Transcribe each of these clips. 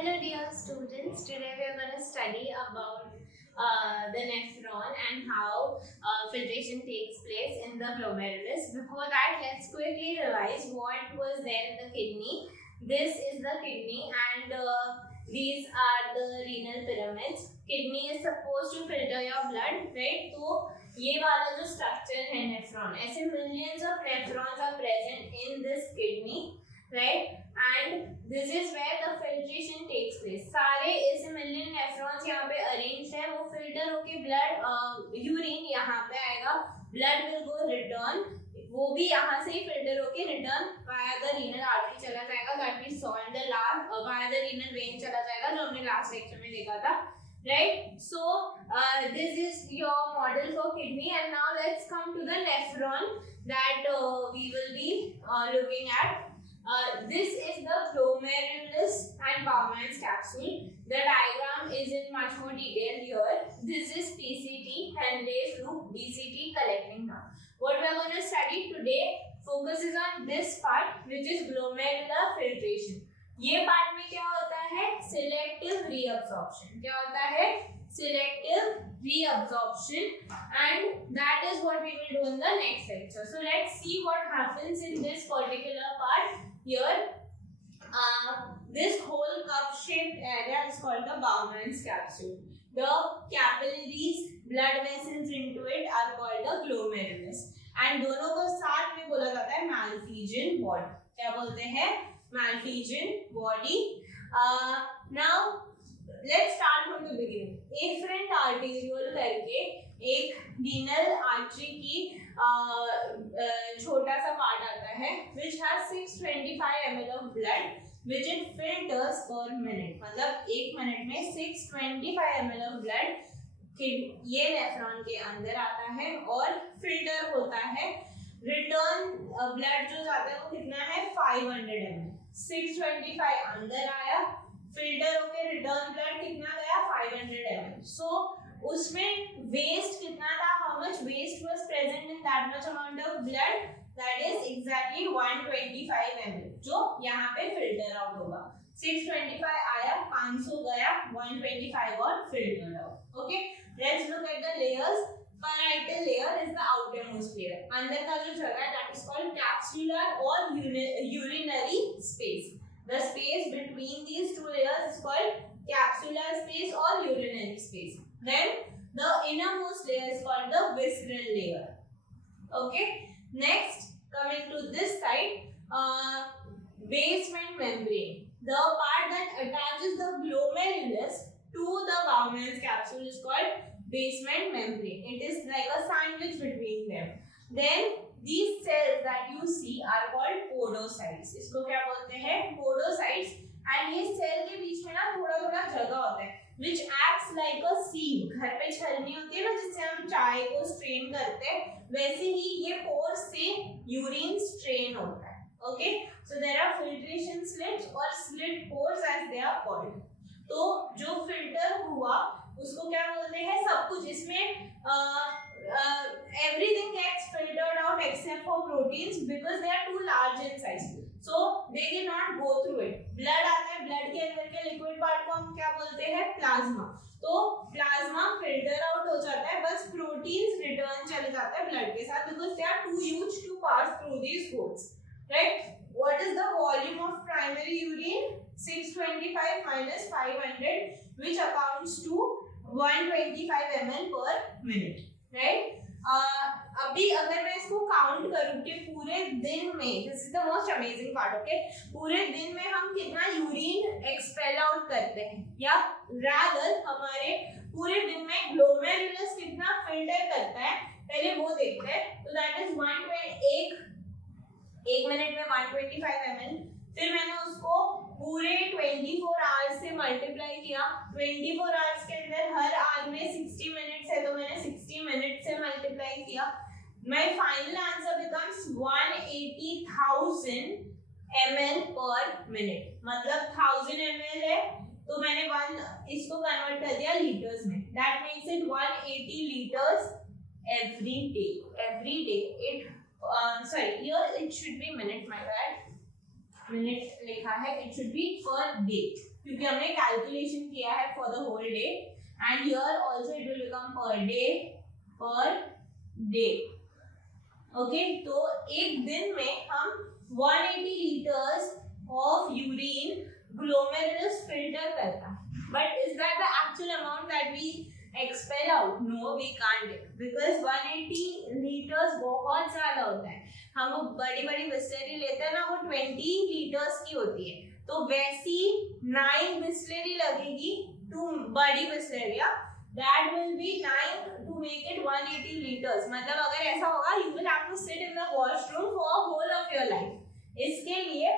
Hello dear students, today we are going to study about the nephron and how filtration takes place in the glomerulus. Before that, let's quickly revise what was there in the kidney. This is the kidney and these are the renal pyramids. Kidney is supposed to filter your blood, right? So ये वाला जो structure है nephron, ऐसे millions of nephrons are present in this kidney, right? And this is where the filtration takes place. सारे ऐसे million nephrons यहाँ पे arranged है, वो फिल्टर होके ब्लड यूरिन यहाँ पे आएगा, ब्लड विल गो रिटर्न, वो भी यहाँ से ही फिल्टर होके return via the renal artery चला जाएगा, that we saw in the last, via the renal vein चला जाएगा जो हमने लास्ट लेक्चर में देखा था, right? So this is your model for kidney, and now let's come to the nephron that we will be looking at. This is the glomerulus and Bowman's capsule. The diagram is in much more detail here. This is PCT, Henle's loop, BCT, collecting now. What we are going to study today focuses on this part, which is glomerular filtration. ये part में क्या होता है? Selective reabsorption. क्या होता है? Selective reabsorption, and that is what we will do in the next lecture. So let's see what happens in this particular part. Here, this whole cup-shaped area is called the Bowman's capsule. The capillaries, blood vessels into it are called the glomerulus. And दोनों को साथ में बोला जाता है Malpighian body. क्या बोलते हैं? Malpighian body. Now, let's start from the beginning. Afferent arteriole करके एक renal artery की छोटा सा पार्ट आता है which has 625 ml of blood which it filters per minute. मतलब एक मिनट में 625 ml of blood ये नेफ्रॉन के अंदर आता है और फिल्टर होता है. रिटर्न ब्लड जो जाता है वो कितना है? 500 ml. 625 अंदर आया, फिल्टर होके रिटर्न ब्लड कितना गया? 500 ml. So उसमें वेस्ट कितना था? How much waste was present in that much amount of blood? That is exactly 125 ml जो यहाँ पे फिल्टर आउट होगा. 625 आया, 500 गया, 125 और filter out. Okay, let's look at the layers. Parietal layer is the outermost layer. अंदर का जो जगह है that is called capsular or urinary space. The space between these two layers is called capsular space or urinary space. Then the innermost layer is called the visceral layer. Okay. Next, coming to this side, basement membrane. The part that attaches the glomerulus to the Bowman's capsule is called basement membrane. It is like a sandwich between them. Then these cells that you see are called podocytes. इसको क्या बोलते हैं? Podocytes. And ये cell के बीच में ना थोड़ा थोड़ा जगह होता है which acts like a sieve. घर पे छलनी होती है ना जिससे हम चाय को स्ट्रेन करते हैं, वैसे ही ये पोर्स से यूरिन स्ट्रेन होता है. Okay, so there are filtration slits or slit pores as they are called. तो जो फिल्टर हुआ उसको क्या बोलते हैं? सब कुछ इसमें everything gets filtered out except for proteins because they are too large in size. So they cannot go through it. Blood आता है, blood के अंदर के liquid part को हम क्या बोलते हैं? Plasma. तो plasma filter out हो जाता है, बस proteins return चले जाते हैं blood के साथ because they are too huge to pass through these holes. Right? What is the volume of primary urine? 625 minus 500, which accounts to 125 ml per minute. Right? अभी अगर मैं इसको काउंट करूं कि पूरे दिन में, this is the most amazing part, okay, पूरे दिन में हम कितना यूरिन एक्सपेल आउट करते हैं, या रादर हमारे पूरे दिन में ग्लोमेरुलस कितना फिल्टर करता है, पहले वो देखते हैं. तो दैट इज एक मिनट में 125 ml. फिर मैंने उसको पूरे 24 आवर्स से मल्टीप्लाई किया. 24 आवर्स के अंदर हर आवर में 60 मिनट्स है तो मैंने 60 मिनट से मल्टीप्लाई किया. My final answer becomes 180,000 ml per minute. मतलब 1000 ml है तो मैंने इसको कन्वर्ट कर दिया लीटर्स में. That makes it 180 liters every day. Every day it sorry, here it should be minute, my bad. Minute लिखा है, it should be per day. क्योंकि हमने कैलकुलेशन किया है for the whole day, and here also it will become per day. Okay, तो एक दिन में हम 180 litres of urine glomerulus filter करता है। But is that the actual amount that we expel out? No, we can't, because 180 litres बहुत ज्यादा होता है। हम वो बड़ी बड़ी बिस्लरी लेते हैं ना, वो 20 लीटर्स की होती है, तो वैसी 9 बिस्लरी लगेगी टू बड़ी Bisleri, that will be 9 to make it 180 liters। मतलब अगर ऐसा होगा, you will have to sit in the washroom for whole of your life। इसके लिए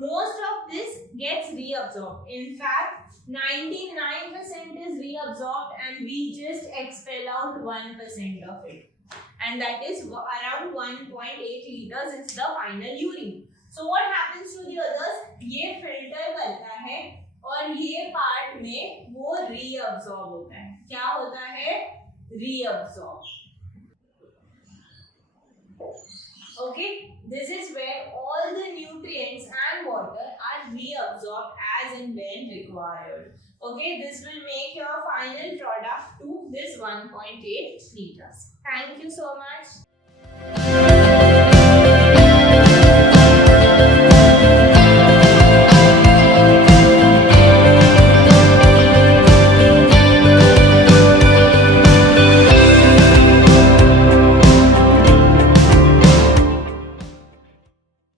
most of this gets reabsorbed. In fact, 99% is reabsorbed and we just expel out 1% of it, and that is around 1.8 liters is the final urine. So what happens to the others? ये filter करता है और ये part में वो reabsorb होता है। क्या होता है? reabsorb। Okay, this is where all the nutrients and water are reabsorbed as and when required. Okay, this will make your final product to this 1.8 liters. Thank you so much.